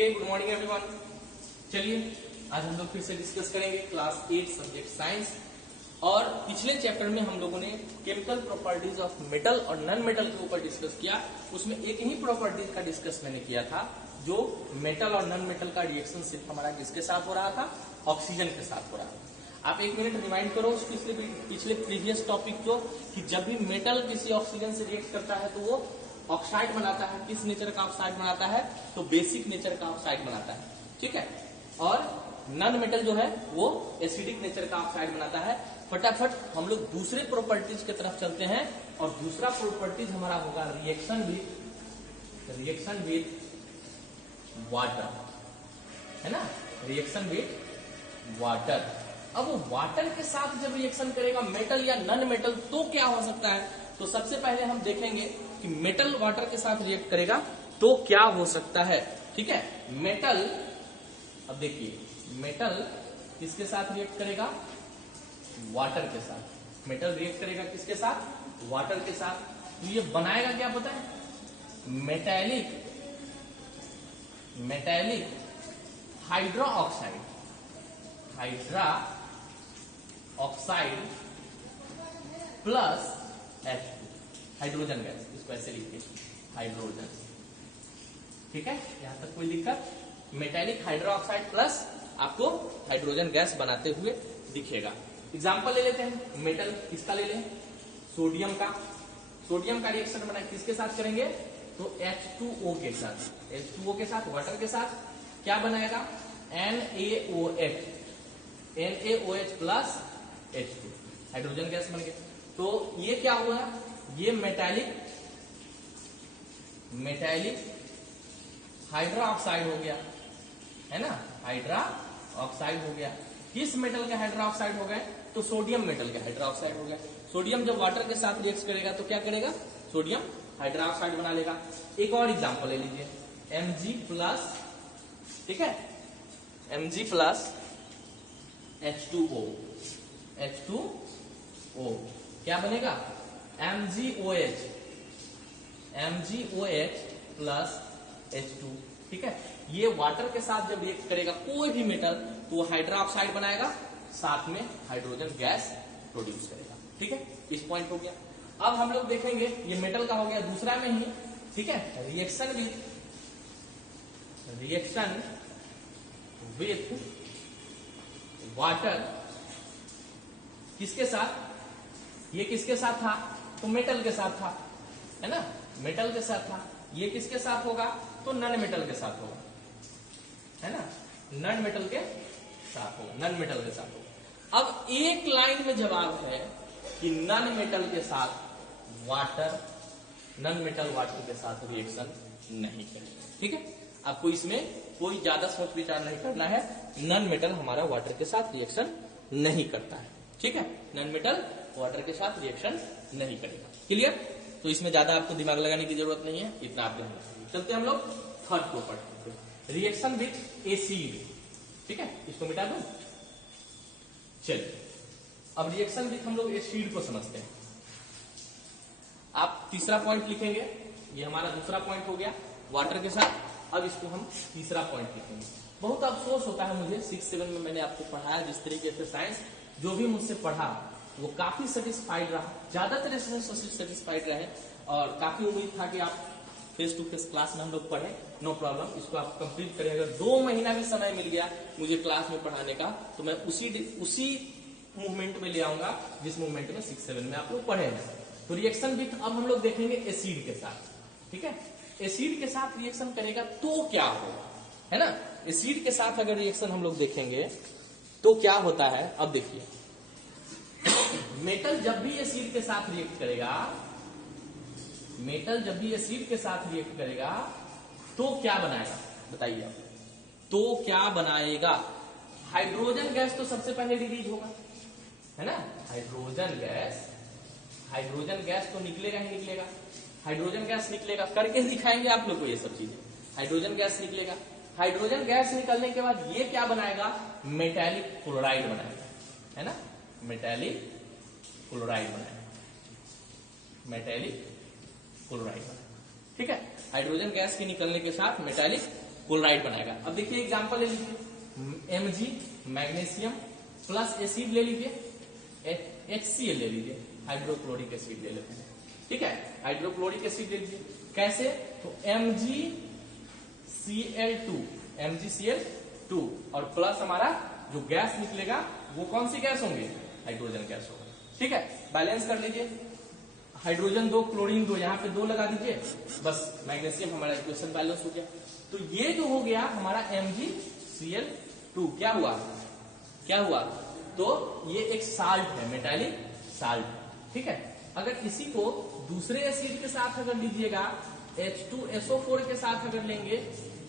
Okay, good morning everyone. चलिए आज हम लोग फिर से डिस्कस करेंगे क्लास 8 सब्जेक्ट साइंस। और पिछले चैप्टर में हम लोगों ने केमिकल प्रॉपर्टीज ऑफ मेटल और नॉन मेटल के ऊपर डिस्कस किया। उसमें एक ही प्रॉपर्टीज का डिस्कस मैंने किया था, जो मेटल और नॉन मेटल का रिएक्शन सिर्फ हमारा किसके साथ हो रहा था, ऑक्सीजन के साथ हो रहा था। आप एक मिनट रिमाइंड करो उस पिछले प्रीवियस टॉपिक को, कि जब भी मेटल किसी ऑक्सीजन से रिएक्ट करता है तो वो ऑक्साइड बनाता है। किस नेचर का ऑक्साइड बनाता है? तो बेसिक नेचर का ऑक्साइड बनाता है, ठीक है। और नॉन मेटल जो है वो एसिडिक नेचर का ऑक्साइड बनाता है। फटाफट हम लोग दूसरे प्रॉपर्टीज की तरफ चलते हैं, और दूसरा प्रॉपर्टीज हमारा होगा रिएक्शन विद वाटर, है ना, रिएक्शन विद वाटर। अब वो वाटर के साथ जब रिएक्शन करेगा मेटल या नॉन मेटल, तो क्या हो सकता है? तो सबसे पहले हम देखेंगे कि मेटल वाटर के साथ रिएक्ट करेगा तो क्या हो सकता है, ठीक है। मेटल, अब देखिए, मेटल किसके साथ रिएक्ट करेगा? वाटर के साथ। मेटल रिएक्ट करेगा किसके साथ? वाटर के साथ। तो ये बनाएगा क्या पता है? Metallic hydro oxide plus H2, hydrogen gas. इसको ऐसे लिखिए, हाइड्रोजन, ठीक है। यहां तक कोई दिक्कत? मेटैलिक हाइड्रो ऑक्साइड प्लस आपको हाइड्रोजन गैस बनाते हुए दिखेगा। एग्जाम्पल ले लेते हैं, मेटल किसका ले लें? सोडियम का। सोडियम का रिएक्शन बनाए किसके साथ करेंगे? तो H2O के साथ। H2O के साथ, वाटर के साथ क्या बनाएगा? NaOH plus H2, hydrogen gas बन गया। तो ये क्या हुआ? ये मेटैलिक हाइड्रा ऑक्साइड हो गया, है ना, हाइड्रा ऑक्साइड हो गया। किस मेटल के हाइड्रा ऑक्साइड हो गए? तो सोडियम मेटल के हाइड्रा ऑक्साइड हो गए। सोडियम जब वाटर के साथ रिएक्ट करेगा तो क्या करेगा? सोडियम हाइड्रा ऑक्साइड बना लेगा। एक और एग्जांपल ले लीजिए, Mg प्लस, ठीक है, Mg प्लस H2O क्या बनेगा? MgOH प्लस H2, ठीक है। ये वाटर के साथ जब रिएक्ट करेगा कोई भी मेटल, तो वो हाइड्रा ऑक्साइड बनाएगा, साथ में हाइड्रोजन गैस प्रोड्यूस करेगा, ठीक है। इस पॉइंट हो गया। अब हम लोग देखेंगे, ये मेटल का हो गया, दूसरा में ही, ठीक है, रिएक्शन विथ वाटर। किसके साथ? ये किसके साथ था? तो मेटल के साथ था, है ना, मेटल के साथ था। ये किसके साथ होगा? तो नॉन मेटल के साथ होगा, है ना, नॉन मेटल के साथ होगा। अब एक लाइन में जवाब है कि नॉन मेटल वाटर के साथ रिएक्शन नहीं करेगा, ठीक है। आपको इसमें कोई ज्यादा सोच विचार नहीं करना है। नॉन मेटल हमारा वाटर के साथ रिएक्शन नहीं करता है, ठीक है। नॉन मेटल वाटर के साथ रिएक्शन नहीं करेगा, क्लियर। तो इसमें ज्यादा आपको दिमाग लगाने की जरूरत नहीं है, इतना आप ध्यान रखिए। चलते हम लोग third property, reaction with acid, ठीक है। इसको मिटा दो। चलिए अब रिएक्शन विथ हम लोग एसिड को समझते हैं। आप तीसरा पॉइंट लिखेंगे, ये हमारा दूसरा पॉइंट हो गया वाटर के साथ। अब इसको हम तीसरा पॉइंट लिखेंगे। बहुत अफसोस होता है मुझे, 6-7 में मैंने आपको पढ़ाया जिस तरीके से साइंस, जो भी मुझसे पढ़ा वो काफी सेटिस्फाइड रहा, ज्यादातर सेटिस्फाइड रहे, और काफी उम्मीद था कि आप फेस टू फेस क्लास में हम लोग पढ़े। नो प्रॉब्लम, इसको आप कंप्लीट करें। अगर 2 महीना भी समय मिल गया मुझे क्लास में पढ़ाने का, तो मैं उसी मूवमेंट में ले आऊंगा जिस मूवमेंट में 6-7 में आप लोग पढ़े हैं। तो रिएक्शन विथ अब हम लोग देखेंगे एसिड के साथ, ठीक है। एसिड के साथ रिएक्शन करेगा तो क्या होगा, है ना। एसिड के साथ अगर रिएक्शन हम लोग देखेंगे तो क्या होता है? अब देखिए, मेटल जब भी एसिड के साथ रिएक्ट करेगा, तो क्या बनाएगा बताइए आप? तो क्या बनाएगा? हाइड्रोजन गैस तो सबसे पहले रिलीज होगा, है ना। हाइड्रोजन गैस तो निकलेगा ही निकलेगा। हाइड्रोजन गैस निकलेगा, करके दिखाएंगे आप लोग को ये सब चीजें। हाइड्रोजन गैस निकलेगा। हाइड्रोजन गैस निकलने के बाद ये क्या बनाएगा? मेटैलिक क्लोराइड बनाएगा, है ना, मेटैलिक क्लोराइड बनाएगा, ठीक है। हाइड्रोजन गैस के निकलने के साथ मेटैलिक क्लोराइड बनाएगा। अब देखिए एग्जांपल ले लीजिए, Mg मैग्नीशियम प्लस एसिड ले लीजिए, HCl ले लीजिए, हाइड्रोक्लोरिक एसिड ले लेते हैं, ठीक है, हाइड्रोक्लोरिक एसिड ले लीजिए। कैसे? तो MgCl2 और प्लस हमारा जो गैस निकलेगा वो कौन सी गैस होंगे? हाइड्रोजन गैस होगा, ठीक है। बैलेंस कर लीजिए, हाइड्रोजन 2 क्लोरीन 2, यहाँ पे 2 लगा दीजिए, बस मैग्नीशियम हमारा इक्वेशन बैलेंस हो गया। तो ये जो हो गया हमारा MgCl2, क्या हुआ? तो ये एक साल्ट है, मेटालिक साल्ट, ठीक है। अगर इसी को दूसरे एसिड के साथ अगर लीजिएगा, H2SO4 के साथ अगर लेंगे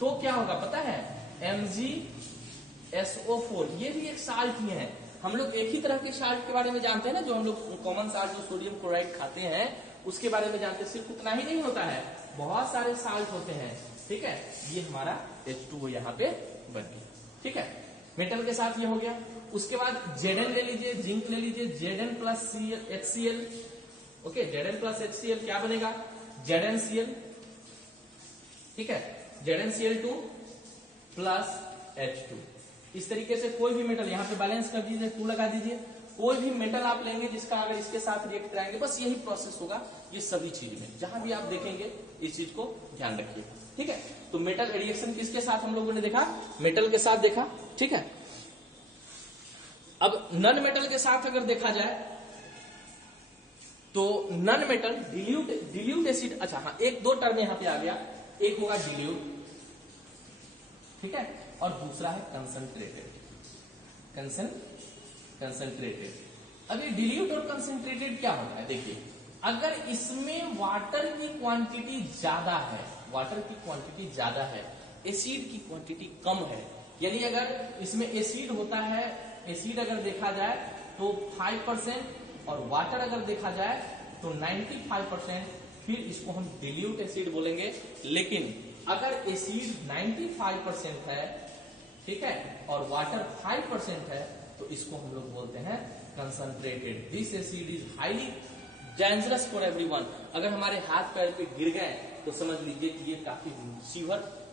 तो क्या होगा पता है? MgSO4, ये भी एक साल्ट ही है। हम लोग एक ही तरह के साल्ट के बारे में जानते हैं ना, जो हम लोग कॉमन साल्ट जो सोडियम क्लोराइड खाते हैं उसके बारे में जानते हैं। सिर्फ उतना ही नहीं होता है, बहुत सारे साल्ट होते हैं, ठीक है। ये हमारा H2O यहाँ पे बन गया, ठीक है। मेटल के साथ ये हो गया। उसके बाद Zn ले लीजिए, जिंक ले लीजिए, Zn plus HCl, okay, Zn plus HCl क्या बनेगा? ZnCl, ठीक है, ZnCl2 प्लस H2। इस तरीके से कोई भी मेटल यहाँ पे बैलेंस कर दीजिए, 2 लगा दीजिए। कोई भी मेटल आप लेंगे जिसका अगर इसके साथ रिएक्ट कराएंगे, बस यही प्रोसेस होगा ये सभी चीज में। जहां भी आप देखेंगे इस चीज को ध्यान रखिए, ठीक है। तो मेटल रिएक्शन किसके साथ हम लोगों ने देखा? मेटल के साथ देखा, ठीक है। अब नन मेटल के साथ अगर देखा जाए तो नन मेटल डिल्यूट एसिड, अच्छा हाँ, एक दो टर्म यहां पे आ गया, एक होगा डिल्यूट, ठीक है, और दूसरा है कंसंट्रेटेड। अब ये डिल्यूट और कंसंट्रेटेड क्या होता है? देखिए, अगर इसमें वाटर की क्वांटिटी ज्यादा है, एसिड की क्वांटिटी कम है, यानी अगर इसमें एसिड होता है, एसिड अगर देखा जाए तो 5% और वाटर अगर देखा जाए तो 95%, फिर इसको हम डिल्यूट एसिड बोलेंगे। लेकिन अगर एसिड 95% है, ठीक है, और वाटर 5% है, तो इसको हम लोग बोलते हैं concentrated. This acid is highly dangerous for everyone. अगर हमारे हाथ पैर पे गिर गए तो समझ लीजिए कि ये काफी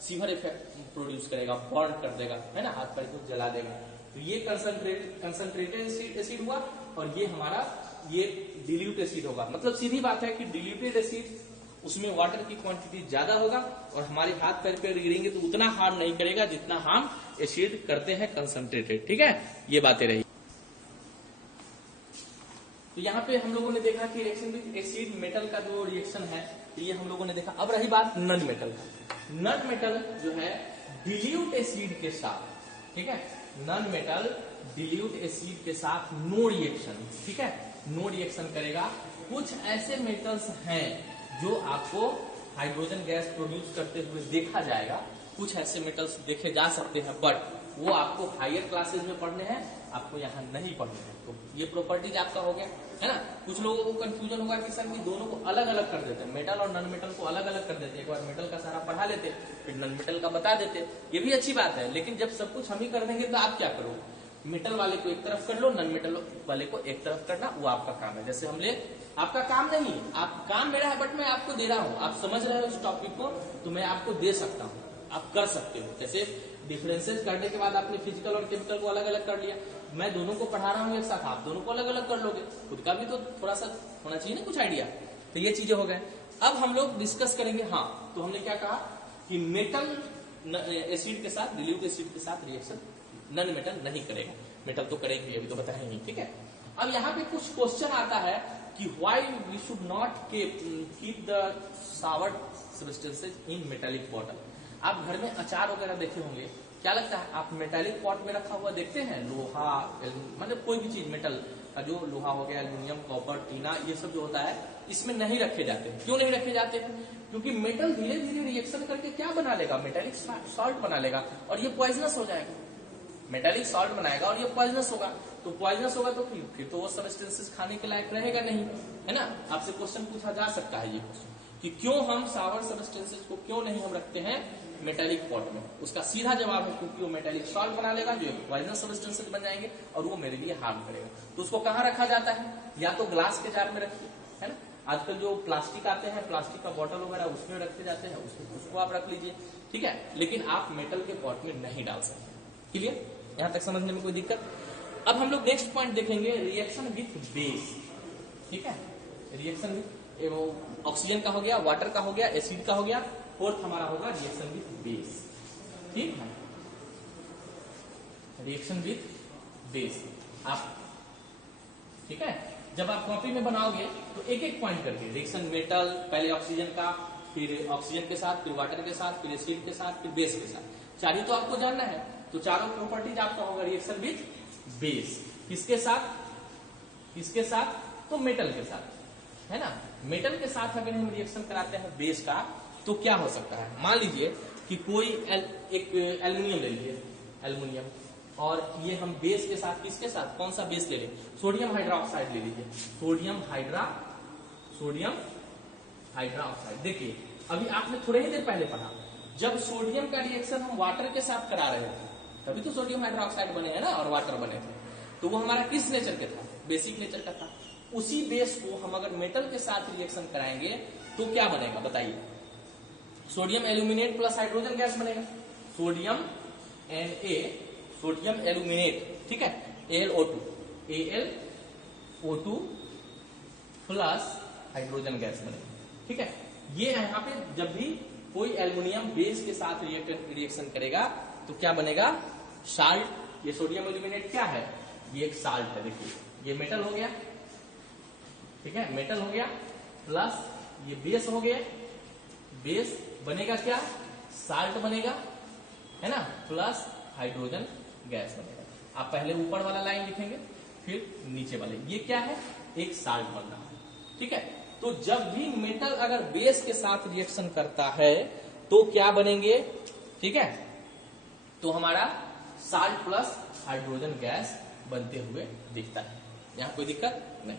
सीवर इफेक्ट प्रोड्यूस करेगा, बर्न कर देगा, है ना, हाथ पैर को जला देगा। तो ये कंसंट्रेटेड एसिड हुआ, और ये हमारा ये डिल्यूट एसिड होगा। मतलब सीधी बात है कि डिल्यूटेड एसिड उसमें वाटर की क्वांटिटी ज्यादा होगा, और हमारे हाथ पैर पे गिरेंगे तो उतना हार्म नहीं करेगा जितना हार्म एसिड करते हैं कंसंट्रेटेड, ठीक है। ये बातें रही। तो यहाँ पे हम लोगों ने देखा कि रिएक्शन विद एसिड मेटल का जो रिएक्शन है, ये हम लोगों ने देखा। अब रही बात नन मेटल का। नन मेटल जो है डिल्यूट एसिड के साथ, ठीक है, नन मेटल डिल्यूट एसिड के साथ नो रिएक्शन, ठीक है, नो रिएक्शन करेगा। कुछ ऐसे मेटल्स हैं जो आपको हाइड्रोजन गैस प्रोड्यूस करते हुए देखा जाएगा, कुछ ऐसे मेटल्स देखे जा सकते हैं, बट वो आपको हायर क्लासेस में पढ़ने हैं, आपको यहाँ नहीं पढ़ने हैं। तो ये प्रॉपर्टीज आपका हो गया, है ना। कुछ लोगों को कंफ्यूजन होगा कि सर दोनों को अलग अलग कर देते हैं, मेटल और नन मेटल को अलग अलग कर देते हैं। एक बार मेटल का सारा पढ़ा लेते, फिर नन मेटल का बता देते, ये भी अच्छी बात है। लेकिन जब सब कुछ हम ही कर देंगे तो आप क्या करो? मेटल वाले को एक तरफ कर लो, नन मेटल वाले को एक तरफ करना, वो आपका काम है। जैसे हमने, आपका काम नहीं, आप काम मेरा है, बट मैं आपको दे रहा हूँ, आप समझ रहे हो इस टॉपिक को, तो मैं आपको दे सकता हूँ, आप कर सकते हो। जैसे डिफरेंसेस करने के बाद आपने फिजिकल और केमिकल को अलग अलग कर लिया, मैं दोनों को पढ़ा रहा हूँ एक साथ, आप दोनों को अलग अलग कर लोगे, खुद का भी तो थोड़ा सा होना चाहिए ना कुछ आइडिया। तो ये चीजें हो गए। अब हम लोग डिस्कस करेंगे, हाँ, तो हमने क्या कहा कि मेटल एसिड के साथ, डिल्यूट एसिड के साथ रिएक्शन नन मेटल नहीं करेगा, मेटल तो करेंगे, अभी तो बताया नहीं, ठीक है। अब यहाँ पे कुछ क्वेश्चन आता है कि why we should not keep the sour substances in metallic bottle. आप घर में अचार वगैरह देखे होंगे, क्या लगता है आप मेटालिक पॉट में रखा हुआ देखते हैं? लोहा, मतलब कोई भी चीज मेटल का, जो लोहा हो गया, एल्यूमिनियम, कॉपर, टीना, ये सब जो होता है इसमें नहीं रखे जाते। क्यों नहीं रखे जाते हैं? क्योंकि मेटल धीरे धीरे रिएक्शन करके क्या बना लेगा? मेटालिक सॉल्ट बना लेगा, और ये पॉइजनस हो जाएगा। मेटालिक सॉल्ट बनाएगा और ये पॉइजनस होगा, तो पॉइजनस होगा तो फिर तो वो सब्सटेंसेस खाने के लायक रहेगा नहीं, है ना। आपसे क्वेश्चन पूछा जा सकता है ये कि क्यों हम सावर सब्सटेंसेस को क्यों नहीं हम रखते हैं मेटालिक पॉट में। उसका सीधा जवाब है क्योंकि वो मेटालिक सॉल्ट बना लेगा, जो पॉइजनस सब्सटेंसेस बन जाएंगे, और वो मेरे लिए हार्म करेगा। तो उसको कहाँ रखा जाता है? या तो ग्लास के जार में रखिए, है ना, आजकल जो प्लास्टिक आते हैं, प्लास्टिक का बॉटल वगैरह उसमें रखे जाते हैं, उसको आप रख लीजिए, ठीक है, लेकिन आप मेटल के पॉट में नहीं डाल सकते। क्लियर, यहां तक समझने में कोई दिक्कत? अब हम लोग नेक्स्ट पॉइंट देखेंगे, रिएक्शन विथ बेस। ठीक है, रिएक्शन विथ ऑक्सीजन का हो गया, वाटर का हो गया, एसिड का हो गया, फोर्थ हमारा होगा रिएक्शन विथ बेस। ठीक है, रिएक्शन विथ बेस आप, ठीक है, जब आप कॉपी में बनाओगे तो एक एक पॉइंट करके, रिएक्शन मेटल, पहले ऑक्सीजन का, फिर ऑक्सीजन के साथ, फिर वाटर के साथ, फिर एसिड के साथ, फिर बेस के साथ, चार ही तो आपको जानना है। तो चारों प्रॉपर्टीज आपका होगा रिएक्शन विथ बेस। किसके साथ? किसके साथ? तो मेटल के साथ, है ना। मेटल के साथ अगर हम रिएक्शन कराते हैं बेस का, तो क्या हो सकता है? मान लीजिए कि कोई एक एल्युमिनियम ले लीजिए, एल्युमिनियम, और ये हम बेस के साथ, किसके साथ, कौन सा बेस ले लें? सोडियम हाइड्रोक्साइड ले लीजिए, सोडियम हाइड्रोक्साइड। देखिए अभी आपने थोड़े ही देर पहले पढ़ा, जब सोडियम का रिएक्शन हम वाटर के साथ करा रहे थे तभी तो सोडियम हाइड्रोक्साइड बने हैं ना, और वाटर बने थे। तो वो हमारा किस नेचर के था? बेसिक नेचर का था। उसी बेस को हम अगर मेटल के साथ रिएक्शन कराएंगे तो क्या बनेगा बताइए? Sodium aluminate plus hydrogen gas बनेगा, सोडियम Na, सोडियम एल्यूमिनेट, ठीक है, AlO2 प्लस हाइड्रोजन गैस बनेगा। ठीक है, ये यहाँ पे जब भी कोई एल्युमिनियम बेस के साथ रिएक्शन करेगा तो क्या बनेगा? साल्ट। ये सोडियम एल्यूमिनेट क्या है? ये एक साल्ट है। देखिए ये मेटल हो गया, ठीक है, मेटल हो गया, प्लस ये बेस हो गया, बेस बनेगा क्या? साल्ट बनेगा, है ना, प्लस हाइड्रोजन गैस बनेगा। आप पहले ऊपर वाला लाइन लिखेंगे, फिर नीचे वाले, ये क्या है? एक साल्ट बन रहा है। ठीक है, तो जब भी मेटल अगर बेस के साथ रिएक्शन करता है तो क्या बनेंगे? ठीक है, तो हमारा साल्ट प्लस हाइड्रोजन गैस बनते हुए दिखता है। यहां कोई दिक्कत नहीं।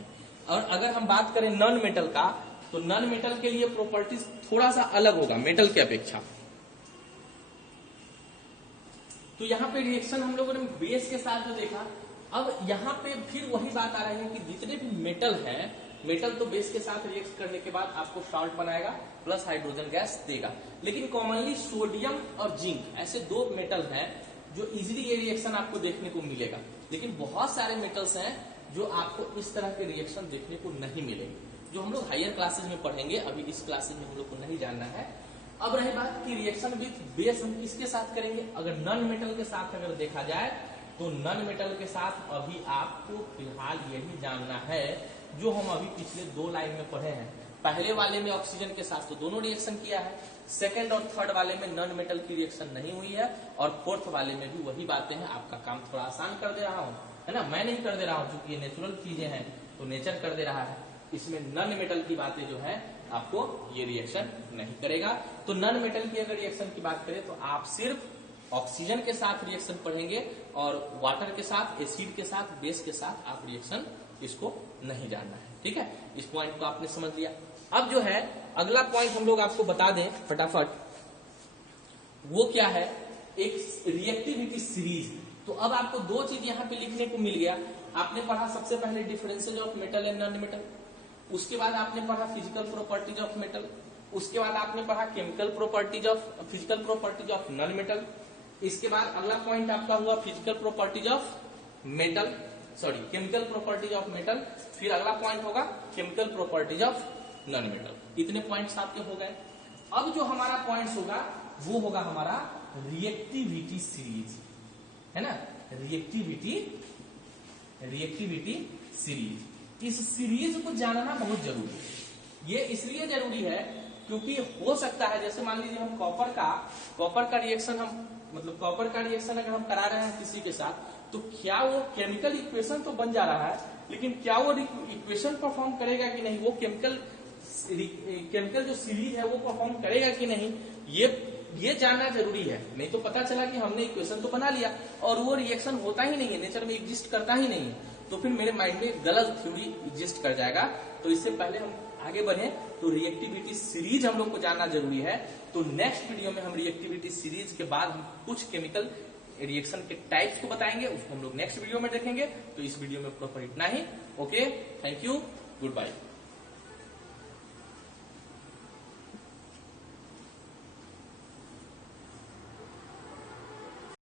और अगर हम बात करें नॉन मेटल का, तो नॉन मेटल के लिए प्रॉपर्टीज थोड़ा सा अलग होगा मेटल के अपेक्षा। तो यहाँ पे रिएक्शन हम लोगों ने बेस के साथ जो देखा, अब यहाँ पे फिर वही बात आ रही है कि जितने भी मेटल हैं, मेटल तो बेस के साथ रिएक्ट करने के बाद आपको साल्ट बनाएगा प्लस हाइड्रोजन गैस देगा। लेकिन कॉमनली सोडियम और जिंक ऐसे दो मेटल हैं जो इजीली ये रिएक्शन आपको देखने को मिलेगा। लेकिन बहुत सारे मेटल्स हैं जो आपको इस तरह के रिएक्शन देखने को नहीं मिलेंगे, जो हम लोग हायर क्लासेज में पढ़ेंगे। अभी इस क्लासेज में हम लोग को नहीं जानना है। अब रही बात कि रिएक्शन विथ बेस हम किसके साथ करेंगे? अगर नॉन मेटल के साथ अगर देखा जाए तो नॉन मेटल के साथ अभी आपको फिलहाल यही जानना है जो हम अभी पिछले दो लाइन में पढ़े हैं। पहले वाले में ऑक्सीजन के साथ तो दोनों रिएक्शन किया है, सेकंड और थर्ड वाले में नॉन मेटल की रिएक्शन नहीं हुई है, और फोर्थ वाले में भी वही बातें हैं। आपका काम थोड़ा आसान कर दे रहा हूँ, है ना, मैं नहीं कर दे रहा हूँ, क्योंकि ये नेचुरल चीजें हैं तो नेचर कर दे रहा है। इसमें नॉन मेटल की बातें जो है आपको ये रिएक्शन नहीं करेगा। तो नॉन मेटल की अगर रिएक्शन की बात करें तो आप सिर्फ ऑक्सीजन के साथ रिएक्शन पढ़ेंगे, और वाटर के साथ, एसिड के साथ, बेस के साथ आप रिएक्शन इसको नहीं जानना है। ठीक है, इस पॉइंट को आपने समझ लिया। अब जो है अगला पॉइंट हम लोग आपको बता दें फटाफट, वो क्या है? एक रिएक्टिविटी सीरीज। तो अब आपको दो चीज यहाँ पे लिखने को मिल गया। आपने पढ़ा सबसे पहले differences of metal and non metal, उसके बाद आपने पढ़ा फिजिकल प्रॉपर्टीज ऑफ मेटल, उसके बाद आपने पढ़ा chemical properties of, physical properties of non metal. इसके बाद अगला पॉइंट आपका हुआ physical properties of metal, sorry chemical properties of metal. फिर अगला पॉइंट होगा chemical properties of non metal. इतने पॉइंट्स आपके हो गए। अब जो हमारा पॉइंट्स होगा वो होगा हमारा रिएक्टिविटी सीरीज, है ना, रिएक्टिविटी सीरीज। इस सीरीज को जानना बहुत जरूरी है। ये इसलिए जरूरी है क्योंकि हो सकता है, जैसे मान लीजिए हम कॉपर का रिएक्शन हम, मतलब कॉपर का रिएक्शन अगर हम करा रहे हैं किसी के साथ, तो क्या वो केमिकल इक्वेशन तो बन जा रहा है, लेकिन क्या वो इक्वेशन परफॉर्म करेगा कि नहीं, वो केमिकल जो सीरीज है वो परफॉर्म करेगा कि नहीं, ये जानना जरूरी है। नहीं तो पता चला कि हमने इक्वेशन तो बना लिया और वो रिएक्शन होता ही नहीं है, नेचर में एग्जिस्ट करता ही नहीं है, तो फिर मेरे माइंड में गलत थ्योरी एग्जिस्ट कर जाएगा। तो इससे पहले हम आगे बढ़े तो रिएक्टिविटी सीरीज हम लोग को जानना जरूरी है। तो नेक्स्ट वीडियो में हम रिएक्टिविटी सीरीज के बाद हम कुछ केमिकल रिएक्शन के टाइप्स को बताएंगे, उसको हम लोग नेक्स्ट वीडियो में देखेंगे। तो इस वीडियो में प्रॉपर इतना ही। Okay, thank you, good bye.